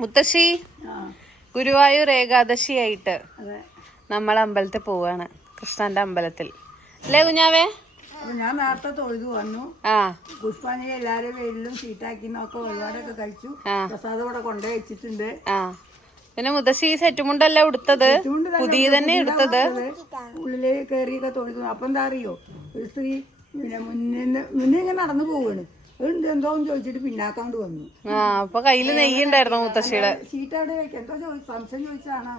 മുത്തശ്ശി ഗുരുവായൂർ ഏകാദശിയായിട്ട് നമ്മൾ അമ്പലത്തിൽ പോവാണ്, കൃഷ്ണന്റെ അമ്പലത്തിൽ അല്ലേ കുഞ്ഞാവേ? ഞാൻ നേരത്തെ തൊഴുതു വന്നു. പുഷ്പാഞ്ജലി എല്ലാരും പേരിലും സീറ്റാക്കിന്നൊക്കെ ഒരുപാടൊക്കെ കഴിച്ചു. പ്രസാദം ഇവിടെ കൊണ്ടുപോയി വെച്ചിട്ടുണ്ട്. പിന്നെ മുത്തശ്ശി ഈ സെറ്റുമുണ്ടല്ല ഉടുത്തത്, പുതിയ തന്നെ എടുത്തത്. ഉള്ളില് കയറിയൊക്കെ തൊഴുതു. അപ്പൊ എന്താ അറിയോ, ഒരു സ്ത്രീ പിന്നെ മുന്നേ ഇങ്ങനെ നടന്നു പോവാണ്. എന്തോന്ന് ചോദിച്ചിട്ട് പിന്നാക്കാണ്ട് വന്നു. അപ്പൊ കയ്യില് നെയ്യുണ്ടായിരുന്നു മുത്തശ്ശിയുടെ. സീറ്റ് അവിടെ എന്തോ സംശയം ചോദിച്ചാണ്.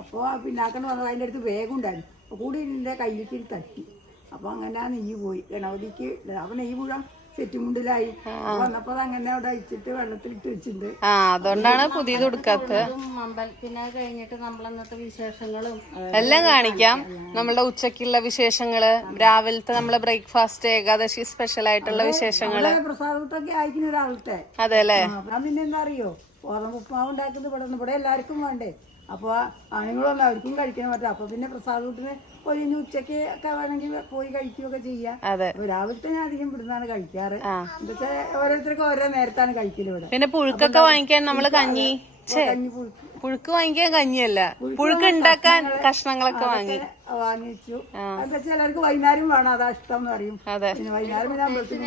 അപ്പൊ പിന്നാക്കാണ്ട് വന്നത്. അതിന്റെ അടുത്ത് വേഗം ഉണ്ടായിരുന്നു. അപ്പൊ കൂടി എന്റെ കയ്യിലേക്ക് തട്ടി. അപ്പൊ അങ്ങനെ ആ നെയ്യ് പോയി ഗണപതിക്ക്. അപ്പൊ നെയ്യ് മുഴുവൻ സെറ്റുമുണ്ടിലായി. വന്നപ്പോ അങ്ങനെ അവിടെ അയച്ചിട്ട് വെള്ളത്തിലിട്ട് വെച്ചിട്ടുണ്ട്. അതുകൊണ്ടാണ് പുതിയത് കൊടുക്കാത്തത്. പിന്നെ കഴിഞ്ഞിട്ട് നമ്മളന്നത്തെ വിശേഷങ്ങളും എല്ലാം കാണിക്കാം. നമ്മളുടെ ഉച്ചക്കുള്ള വിശേഷങ്ങള്, രാവിലത്തെ നമ്മളെ ബ്രേക്ക്ഫാസ്റ്റ്, ഏകാദശി സ്പെഷ്യൽ ആയിട്ടുള്ള വിശേഷങ്ങള്. പ്രസാദത്തൊക്കെ അയക്കുന്ന ഒരാളത്തെ. അതെ അല്ലേ? പിന്നെ എന്താ അറിയോ, ഉപ്പുമാവ് ഉണ്ടാക്കുന്നത് ഇവിടെ എല്ലാവർക്കും വേണ്ടേ. അപ്പൊ ആണുങ്ങളൊന്നും അവർക്കും കഴിക്കാൻ പറ്റും. അപ്പൊ പിന്നെ പ്രസാദത്തിന് ഒരു ഉച്ചക്ക് ഒക്കെ വേണമെങ്കിൽ പോയി കഴിക്കുകയൊക്കെ ചെയ്യാം. രാവിലത്തെ ഞാൻ അധികം ഇവിടുന്നാണ് കഴിക്കാറ്. എന്താ വെച്ചാൽ ഓരോരുത്തർക്കും ഓരോ നേരത്താണ് കഴിക്കല് ഇവിടെ. പിന്നെ പുഴുക്കൊക്കെ വാങ്ങിക്കാൻ നമ്മള് കഞ്ഞി പുഴുക്ക് വാങ്ങിക്കാൻ കഞ്ഞിയല്ല, പുഴുക്ക് ഉണ്ടാക്കാൻ കഷ്ണങ്ങളൊക്കെ വാങ്ങിച്ചു. എന്താ ചിലർക്ക് വൈകുന്നേരം വേണം, അതാ ഇഷ്ടം എന്ന് പറയും. പിന്നെ വൈകുന്നേരം പിന്നെ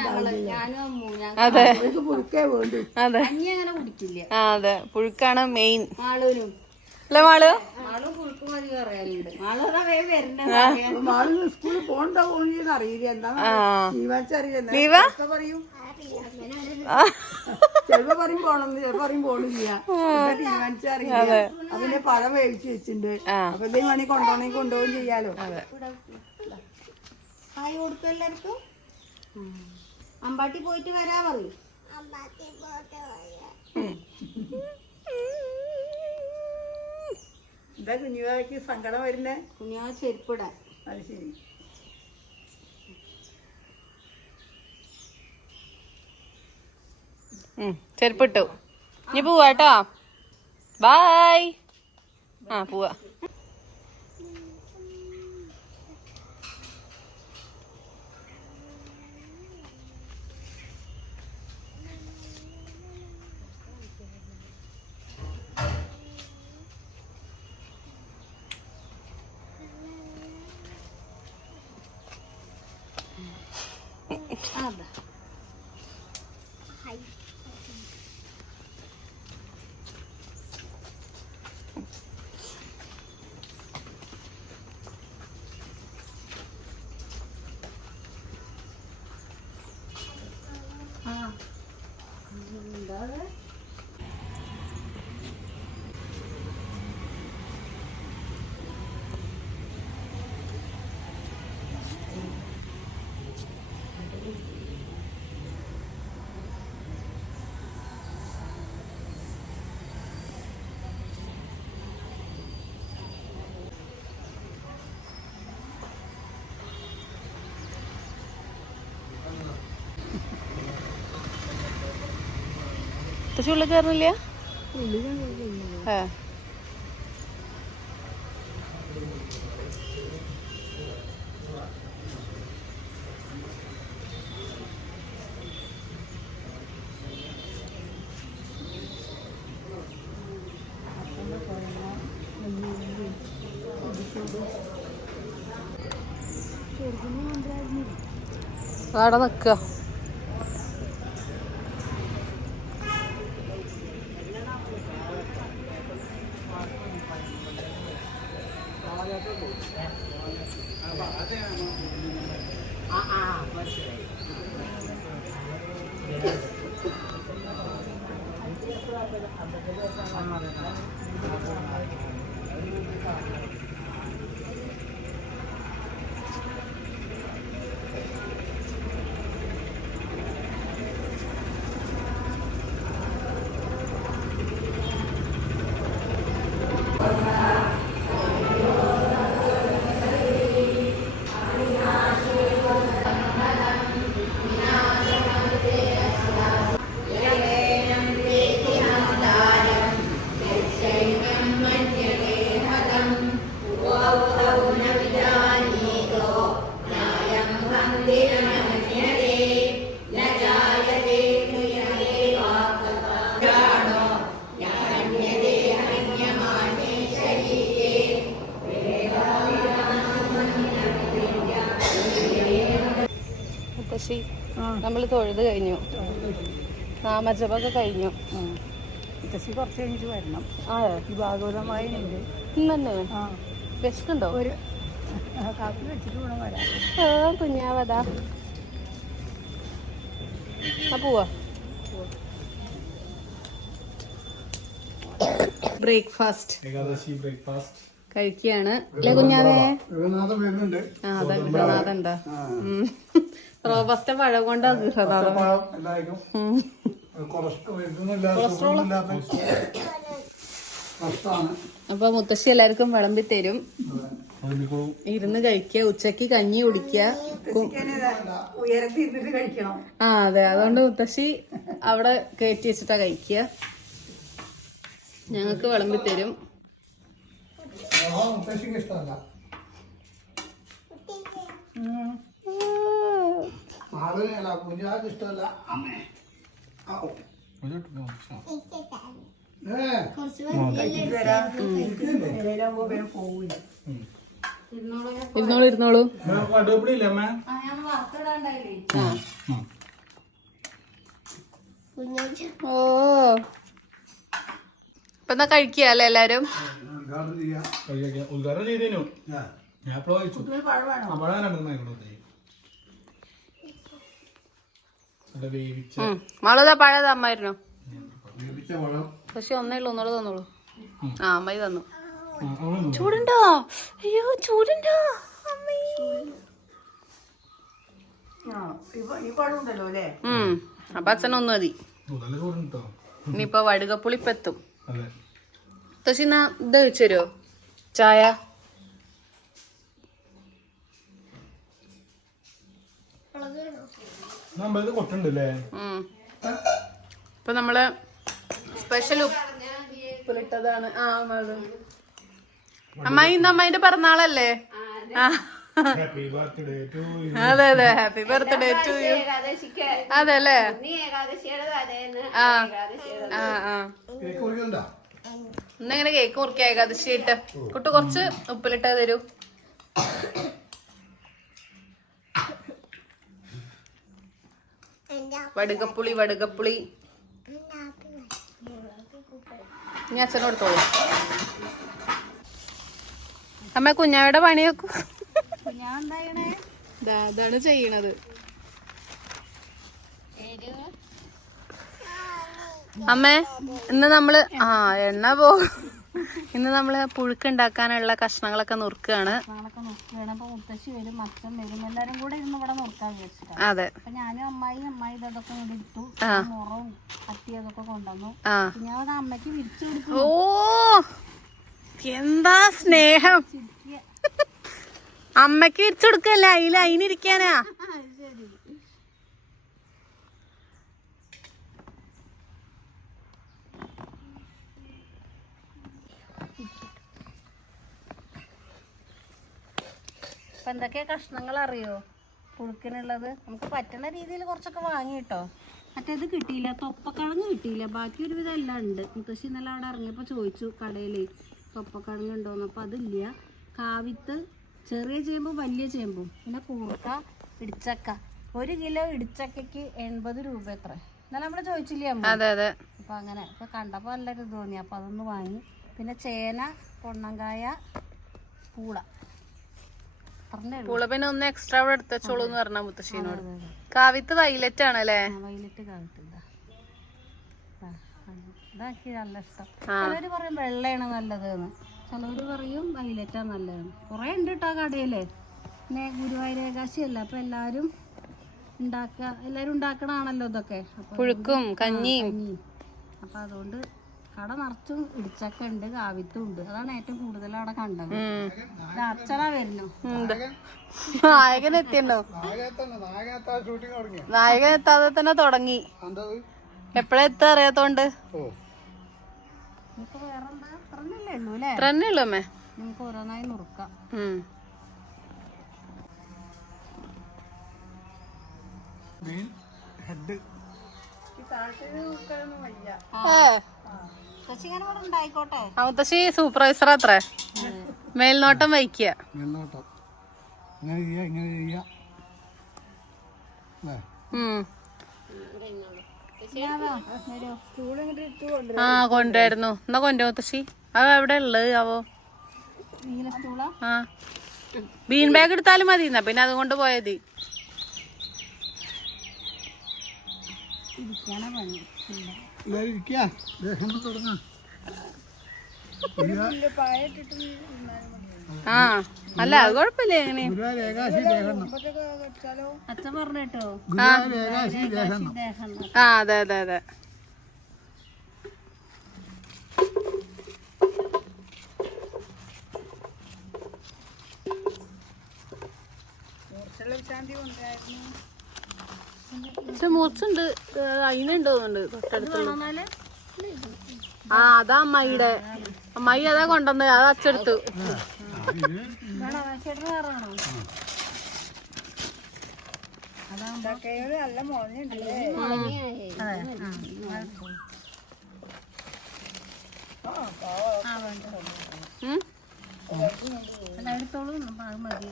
അമ്പലത്തിൽ പുഴുക്കേ വേണ്ടു. അതെ, അതെ, പുഴുക്കാണ് മെയിൻ. അല്ലേ മാള്? സ്കൂളിൽ പോകണ്ടെന്ന് അറിയില്ല. എന്താണ് പറയും, ചിലപ്പോ പറയും പോണം, ചിലപ്പോ പറയും പോണില്ല. തീരുമാനിച്ചറിയില്ല. അതിന്റെ പഴം വേവിച്ച് വെച്ചിട്ടുണ്ട്. അപ്പൊ എന്തെങ്കിലും വേണമെങ്കിൽ കൊണ്ടുപോകണമെങ്കിൽ കൊണ്ടുപോകും ചെയ്യാലോ. ഹായ് കൊടുക്കും എല്ലാവർക്കും. അമ്പാട്ടി പോയിട്ട് വരാ പറയും. എന്താ കുഞ്ഞുവാക്ക് സങ്കടം വരുന്നേ? കുഞ്ഞാ ചെരുപ്പിടാൻ. അത് ശരി. ചെരുപ്പിട്ടു. ഇനി പോവാട്ടോ. ബായ്. പോവാ. ഉള്ളിൽ കയറുന്നില്ല. അവിടെ നിക്ക. നമ്മൾ തൊഴുത് കഴിഞ്ഞു, നാമജപമൊക്കെ കഴിഞ്ഞു. മുത്തശ്ശി കുറച്ച് കഴിഞ്ഞിട്ട് വരണം. ഈ ഭാഗവതമായി ഉണ്ട് ഇന്നെ വിശക്കുണ്ടോ? ഒരു കാപ്പി വെച്ചിട്ട് വേണം വരാൻ. കുഞ്ഞാവതാ പോവാ. ബ്രേക്ക്ഫാസ്റ്റ് കഴിക്കുകയാണ് അല്ലേ കുഞ്ഞാവേ? അതെ ഗൃഹനാഥുണ്ടോ? റോബസ്റ്റ പഴം കൊണ്ടാ ഗൃഹനാഥം. അപ്പൊ മുത്തശ്ശി എല്ലാവർക്കും വിളമ്പി തരും, ഇരുന്ന് കഴിക്കുക, ഉച്ചക്ക് കഞ്ഞി കുടിക്കുക. ഉയരത്തിരുന്നിട്ട് കഴിക്കണം. അതെ, അതുകൊണ്ട് മുത്തശ്ശി അവിടെ കയറ്റി വെച്ചിട്ടാ കഴിക്കുക. ഞങ്ങക്ക് വിളമ്പി തരും. ഇരുന്നോളൂ ഇരുന്നോളൂ. ഓ ഇപ്പൊ എന്നാ കഴിക്കുക അല്ലേ എല്ലാരും? ഉദ്ഘാടനം ചെയ്തേനു. മളതാ പഴയത് അമ്മായിരുന്നു. പക്ഷെ ഒന്നേ ഉള്ളൂ, ഒന്നോട് തന്നോളൂ. അമ്മായി തന്നു. ചൂടുണ്ടോ? അയ്യോ ചൂടുണ്ടോ? അപ്പൊ അച്ഛനൊന്നും മതി. ഇനിയിപ്പൊ വടുകപ്പുളിപ്പെത്തും. പക്ഷെ എന്നാ ഇത് കഴിച്ചു തരുമോ ചായ? ഇപ്പൊ നമ്മള് സ്പെഷ്യൽ ഉപ്പിലിട്ടതാണ്. അമ്മായി ഇന്ന് അമ്മായിന്റെ പിറന്നാളല്ലേ? അതെ അതെ, ഹാപ്പി ബർത്ത്ഡേ ടു യു. അതെ അല്ലേ? ഇന്നെങ്ങനെ കേക്ക് മുറിക്കുക ഏകാദശി ആയിട്ട്? കുട്ടി കുറച്ച് ഉപ്പിലിട്ടത് തരൂ. വടുകപ്പുളി വടുകപ്പുളി. ഇനി അച്ഛനോട് തോന്നും. അമ്മ കുഞ്ഞാവിടെ പണി വെക്കൂ. അതാണ് ചെയ്യണത്. അമ്മേ ഇന്ന് നമ്മള് എണ്ണ ഇന്ന് നമ്മള് പുഴുക്കുണ്ടാക്കാനുള്ള കഷ്ണങ്ങളൊക്കെ നുറുക്കുകയാണ്. മുത്തശ്ശി വരും, അച്ഛൻ വരും, എല്ലാരും കൂടെ ഇരുന്ന് ഇവിടെ നുറുക്കാൻ വിചാരിച്ചിട്ടാ. അതെ, അപ്പൊ ഞാനും അമ്മായി ഇതൊക്കെ കൂടി ഇട്ടു, മുറവും അത്തി അതൊക്കെ കൊണ്ടുവന്നു. ഞാൻ അവിടെ അമ്മയ്ക്ക് വിരിച്ചു കൊടുക്കും. ഓ എന്താ സ്നേഹം! അമ്മക്ക് വിരിച്ചു കൊടുക്കല്ല, അതിനിരിക്കാനാ. അപ്പൊ എന്തൊക്കെയാ കഷ്ണങ്ങൾ അറിയോ പുഴുക്കിനുള്ളത്? നമുക്ക് പറ്റുന്ന രീതിയിൽ കുറച്ചൊക്കെ വാങ്ങി കേട്ടോ. മറ്റേത് കിട്ടിയില്ല, തൊപ്പക്കിഴങ്ങ് കിട്ടിയില്ല. ബാക്കി ഒരുവിധം എല്ലാം ഉണ്ട്. മുത്തശ്ശി ഇന്നലെ അവിടെ ഇറങ്ങിയപ്പോൾ ചോദിച്ചു കടയിൽ തൊപ്പക്കിഴങ്ങ് ഉണ്ടോന്ന്. അപ്പോൾ അതില്ല. കാവിത്ത്, ചെറിയ ചേമ്പും വലിയ ചേമ്പും, പിന്നെ കൂർക്ക, ഇടിച്ചക്ക. 1 കിലോ ഇടിച്ചക്കയ്ക്ക് 80 രൂപ എത്ര? ഇന്നലെ നമ്മൾ ചോദിച്ചില്ലേ അമ്മ? അതെ അതെ. അപ്പം അങ്ങനെ ഇപ്പം കണ്ടപ്പോൾ നല്ലൊരു തോന്നി. അപ്പം അതൊന്ന് വാങ്ങി. പിന്നെ ചേന, പൊണ്ണങ്കായ, പൂള. പൂള പിന്നെ ഒന്ന് എക്സ്ട്രാ അവിടെ എടുത്തോളൂ എന്ന് പറഞ്ഞ മുത്തശ്ശീനോട്. കാവിത്ത് വൈലറ്റ് ആണല്ലേ? വൈലറ്റ് കാവിത്ത് ഇതാക്കി നല്ല ഇഷ്ടം. ചിലര് പറയും വെള്ളയാണ് നല്ലതെന്ന്, ചിലവര് പറയും വൈലറ്റാ നല്ലതെന്ന്. കുറെ ഉണ്ട് കേട്ടോ കടയില്. പിന്നെ ഗുരുവായൂർ ഏകാശിയല്ല, അപ്പൊ എല്ലാരും ഉണ്ടാക്കണാണല്ലോ ഇതൊക്കെ. പുഴുക്കും കഞ്ഞിയും. അപ്പൊ അതുകൊണ്ട് കട നിറച്ചും ഇടിച്ചക്ക ഉണ്ട്, കാവിത്തും ഉണ്ട്. അതാണ് ഏറ്റവും കൂടുതൽ അവിടെ കണ്ടത്. അച്ഛനാ വരുന്നു. നായകൻ എത്തിയുണ്ടോ? നായകൻ എത്താതെ തന്നെ തുടങ്ങി. എപ്പോഴാ എത്താ അറിയാത്തോണ്ട്. ഇത്രന്നെ ഉള്ളൂ അമ്മേ. നമുക്ക് ഓരോന്നായി നുറുക്കാം. മുത്തശ്ശി സൂപ്പർവൈസർ അത്രേ, മേൽനോട്ടം വഹിക്കുക. സ്റ്റൂളിങ്ങിട്ട് ഇട്ട് കൊണ്ട് ആ കൊണ്ടുവരുന്നു. എന്നാ കൊണ്ടുവോ മുത്തശ്ശി? അത് എവിടെ ഉള്ളത് ആവോ? ആ ബീൻ ബാഗ് എടുത്താലും മതി. എന്നാ പിന്നെ അതുകൊണ്ട് പോയത്. ആ അല്ല അത് കുഴപ്പമില്ല. എങ്ങനെ അച്ഛൻ പറഞ്ഞോ. ആ അതെ അതെ അതെ. പക്ഷെ മുറിച്ചുണ്ട്. അതിനുണ്ട് തോന്നുന്നുണ്ട് തൊട്ടടുത്ത്. ആ അതാ അമ്മായിയുടെ. അമ്മായി അതാ കൊണ്ടുവന്നത്. അത് അച്ചെടുത്തു. നല്ല മുളഞ്ഞുണ്ടല്ലേ.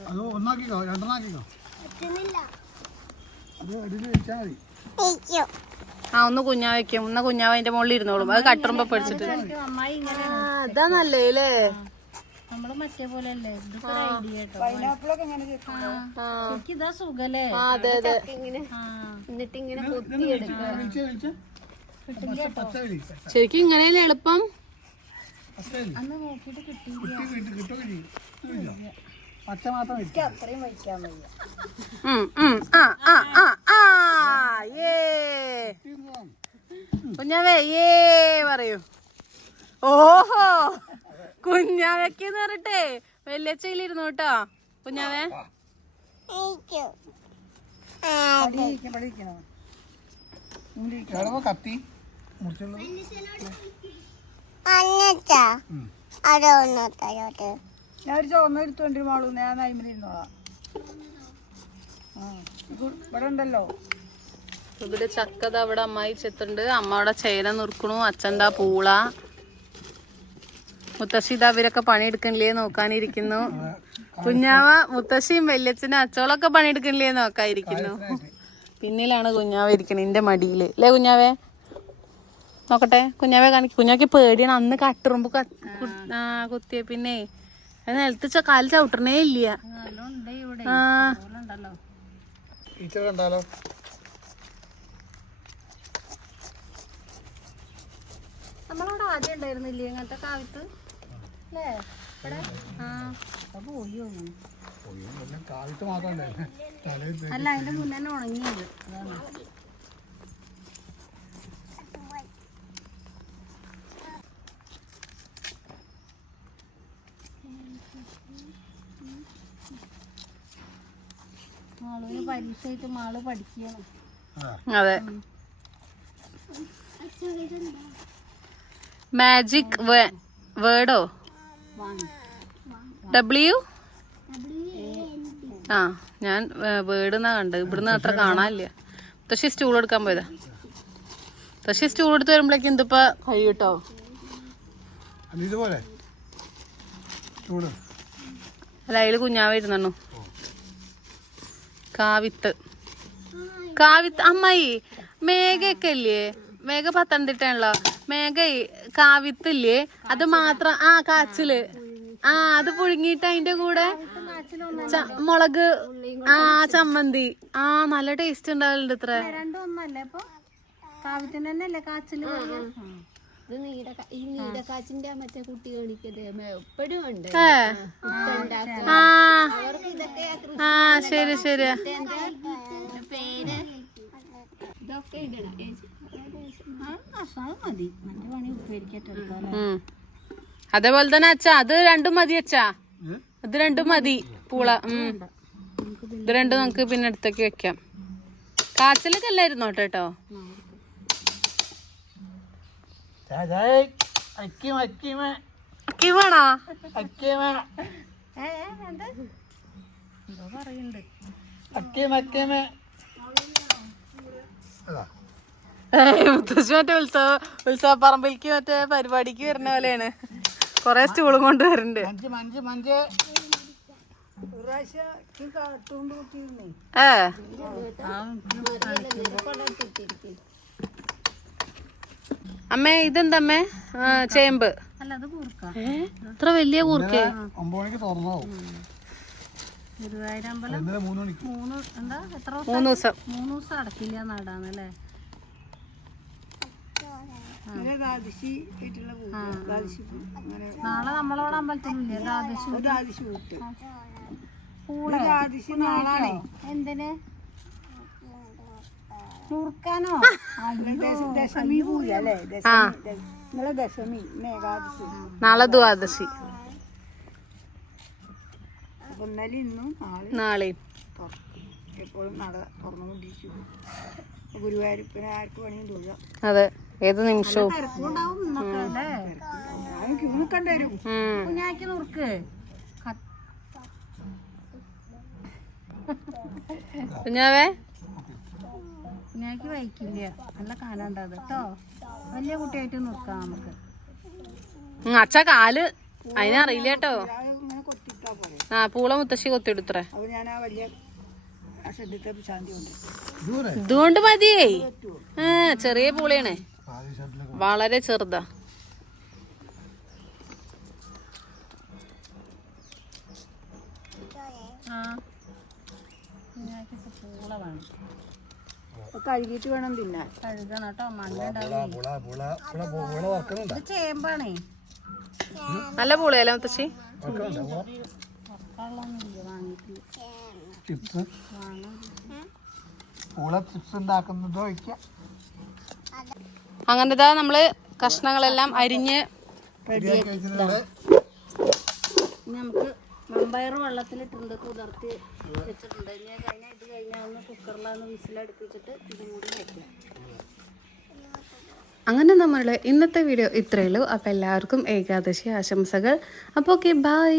അത് ഒന്നാക്കിക്കോ, രണ്ടെണ്ണാക്കിക്കോ. അത് അടിയിൽ വെച്ചാൽ മതി. ആ ഒന്ന് കുഞ്ഞാ വെക്കും. എന്നാ കുഞ്ഞാവ് അതിന്റെ മുകളിൽ ഇരുന്നോളും. അത് കട്ടുമ്പോ പഠിച്ചിട്ട്. അതാ നല്ലേ അല്ലേ? നമ്മള് മറ്റേ പോലെ അല്ലേ? പൈനാപ്പിളൊക്കെ ഇങ്ങനെ ഇതാ സുഖല്ലേ? അതെ അതെ. എന്നിട്ട് ഇങ്ങനെ കൊത്തിയെടുക്കുക. ശരിക്കും ഇങ്ങനെയല്ലേ എളുപ്പം? അന്ന് നോക്കിട്ട് കിട്ടി. പച്ച മാത്രം അത്രയും വയ്ക്കാൻ വയ്യ. കുഞ്ഞാവേ ഏ പറയൂ. ഓഹോ കുഞ്ഞാവയ്ക്കെന്ന് പറഞ്ഞിട്ടേ വെല്ലച്ചയിലിരുന്നു കേട്ടോ കുഞ്ഞാവേ. കത്തി മുറിച്ചുള്ളത് ഞാൻ ഒരു ചുവന്ന എടുത്തോണ്ടി മോളൂ. ഞാൻ അയിമിരുന്നോളാം. ഇവിടെ ഉണ്ടല്ലോ. ഇവിടെ ചക്കത അവിടെ അമ്മായി ചെത്തുണ്ട്. അമ്മ അവിടെ ചേന നുറുക്കണു. അച്ഛൻ്റെ പൂള. മുത്തശ്ശി ഇതാ അവരൊക്കെ പണിയെടുക്കണില്ലേ നോക്കാനിരിക്കുന്നു. കുഞ്ഞാവ മുത്തശ്ശിയും വല്യച്ഛനും അച്ചോളൊക്കെ പണിയെടുക്കണില്ലേ നോക്കാതിരിക്കുന്നു. പിന്നിലാണ് കുഞ്ഞാവ ഇരിക്കണ എന്റെ മടിയില് അല്ലേ കുഞ്ഞാവേ? നോക്കട്ടെ കുഞ്ഞാവെ കാണിക്കും. കുഞ്ഞാക്ക് പേടിയാണ്. അന്ന് കട്ടുറുമ്പ് കുത്തിയ പിന്നെ നിലത്ത് കാല് ചവിട്ടണേ ഇല്ല. നമ്മളവിടെ ആദ്യം ഉണ്ടായിരുന്നില്ലേ ഇങ്ങനത്തെ കാലത്ത് അല്ലേ? ഇവിടെ കാലത്ത് മാത്രമല്ലേ, അല്ല അതിന്റെ മുന്നേ തന്നെ ഉണങ്ങിയത്. അതാണ് മാളൂര് പരീക്ഷയായിട്ട് മാള് പഠിക്കണം. അതെ. മാജിക് വേർഡോ W? ആ ഞാൻ വേർഡ് എന്നാ കണ്ടത്. ഇവിടുന്ന് അത്ര കാണാനില്ല. പക്ഷെ സ്റ്റൂൾ എടുക്കാൻ പോയതാ. പക്ഷെ സ്റ്റൂൾ എടുത്ത് വരുമ്പോഴേക്കും ഇതിപ്പോ കഴിയൂട്ടോ. ഇതുപോലെ അല്ല അതില് കുഞ്ഞാവ ഇരുന്നു. കാവിത്ത് കാവിത്ത് അമ്മായി മേഘയൊക്കെ ഇല്ലേ? മേഘ പത്തനംതിട്ടാണല്ലോ. മേഘ കാവിത്തില്ലേ അത് മാത്രം. ആ കാച്ചില്. ആ അത് പുഴുങ്ങിയിട്ട് അതിന്റെ കൂടെ മുളക് ചമ്മന്തി. ആ നല്ല ടേസ്റ്റ് ഉണ്ടാവലുണ്ട്. ഇത്ര രണ്ടും ഒന്നല്ലേ? അപ്പൊ കാവിത്തിന് തന്നെയല്ലേ കാച്ചില്? ഈ നീടക്കാച്ചിന്റെ മറ്റേ കുട്ടി കാണിക്കത് എപ്പോഴും ഉണ്ട്. ആ ശരി ശരി. പേര് ഇതൊക്കെ ഇടണം. മതി മറ്റേ പണി ഉപ്പേരിക്കട്ടെ. അതേപോലെ തന്നെ അച്ഛാ അത് രണ്ടും മതി അച്ഛാ. ഇത് രണ്ടും മതി പൂള. ഇത് രണ്ടും നമുക്ക് പിന്നെ അടുത്തേക്ക് വെക്കാം. കാച്ചിലൊക്കെ അല്ലായിരുന്നു കേട്ടോ. വേണോ? എന്തോ പറയുന്നുണ്ട്. മുത്തശ്ശി മറ്റേ ഉത്സവ പറമ്പിലേക്ക് മറ്റേ പരിപാടിക്ക് വരുന്ന പോലെയാണ്. കൊറേ സ്റ്റൂളും കൊണ്ട് വരുന്നുണ്ട്. അമ്മേ ഇതെന്തമ്മേ? ചേമ്പ്. അല്ല അത് കൂർക്ക. ഇത്ര വലിയ കൂർക്കേ? 9 മണിക്ക് തുറന്നാവും. ഗുരുവായൂരമ്പലം 3 മണിക്ക്. 3 ദിവസം. 3 ദിവസം അടക്കില്ല നടാന്നല്ലേ? ദ്വാദശി ആയിട്ടുള്ള ദ്വാദശി അങ്ങനെ നാളെ നമ്മളോട് അമ്പലത്തിലില്ലേ ദ്വാദശി? ദ്വാദശി കൂട്ട് പൂളെ ദ്വാദശി നാളാണേ. എന്തിന് കൂർക്കാനോ? ദശമി പൂജ അല്ലേ? ദശമി നിങ്ങളെ ദശമി ഏകാദശി നാളെ ദ്വാദശി. അപ്പൊ ഇന്നലെ ഇന്നും നാളെയും എപ്പോഴും നട തുറന്നുകൊണ്ടിരിക്കും. ഗുരുവായൂരപ്പനെ ആർക്ക് പണിയും തൊഴുക. അതെ, ഏത് നിമിഷവും. ഉണ്ടാവും ഇന്നൊക്കെ അല്ലേ? ക്യൂ നിൽക്കേണ്ടി വരും. കുഞ്ഞാക്കി നുറുക്ക്. കുഞ്ഞാവേ കുഞ്ഞാക്കി വയ്ക്കില്ല. നല്ല കാലുണ്ട് അത് കേട്ടോ. വലിയ കുട്ടിയായിട്ട് നുറുക്കാം നമുക്ക്. അച്ഛ കാല് അതിനറിയില്ല കേട്ടോ. ഇങ്ങനെ കൊത്തിട്ടാ പോലെ. പൂള മുത്തശ്ശി കൊത്തിയെടുത്തേ. അപ്പൊ ഞാൻ ആ വലിയ ഷെഡിത്തെ ശാന്തി ഉണ്ട്. ഇതുകൊണ്ട് മതിയേ. ചെറിയ പൂളയാണ്, വളരെ ചെറുതാ. പൂള വേണം. കഴുകിയിട്ട് വേണം തിന്നാൻ. കഴുകണം കേട്ടോ, മണ്ണുണ്ടാവും. ഇത് ചേമ്പാണേ. നല്ല പൂളയല്ലേ മുത്തശ്ശി? വാങ്ങിയിട്ടില്ല. ചിപ്സ് പൂള ചിപ്സ് ഉണ്ടാക്കുന്നതോ വയ്ക്കാം. അങ്ങനത്തെ നമ്മള് കഷ്ണങ്ങളെല്ലാം അരിഞ്ഞ് ഇനി നമുക്ക് മമ്പയർ വെള്ളത്തിലിട്ടുണ്ട്, കുതിർത്തി വെച്ചിട്ടുണ്ട്. ഇനി കഴിഞ്ഞാൽ ഇത് കഴിഞ്ഞാൽ ഒന്ന് കുക്കറിലൊന്ന് വിസിലടുപ്പിച്ചിട്ട് ഇതും കൂടി വെക്കാം. അങ്ങനെ നമ്മളുടെ ഇന്നത്തെ വീഡിയോ ഇത്രയേ ഉള്ളൂ. അപ്പോൾ എല്ലാവർക്കും ഏകാദശി ആശംസകൾ. അപ്പോൾ ഓക്കെ, ബൈ.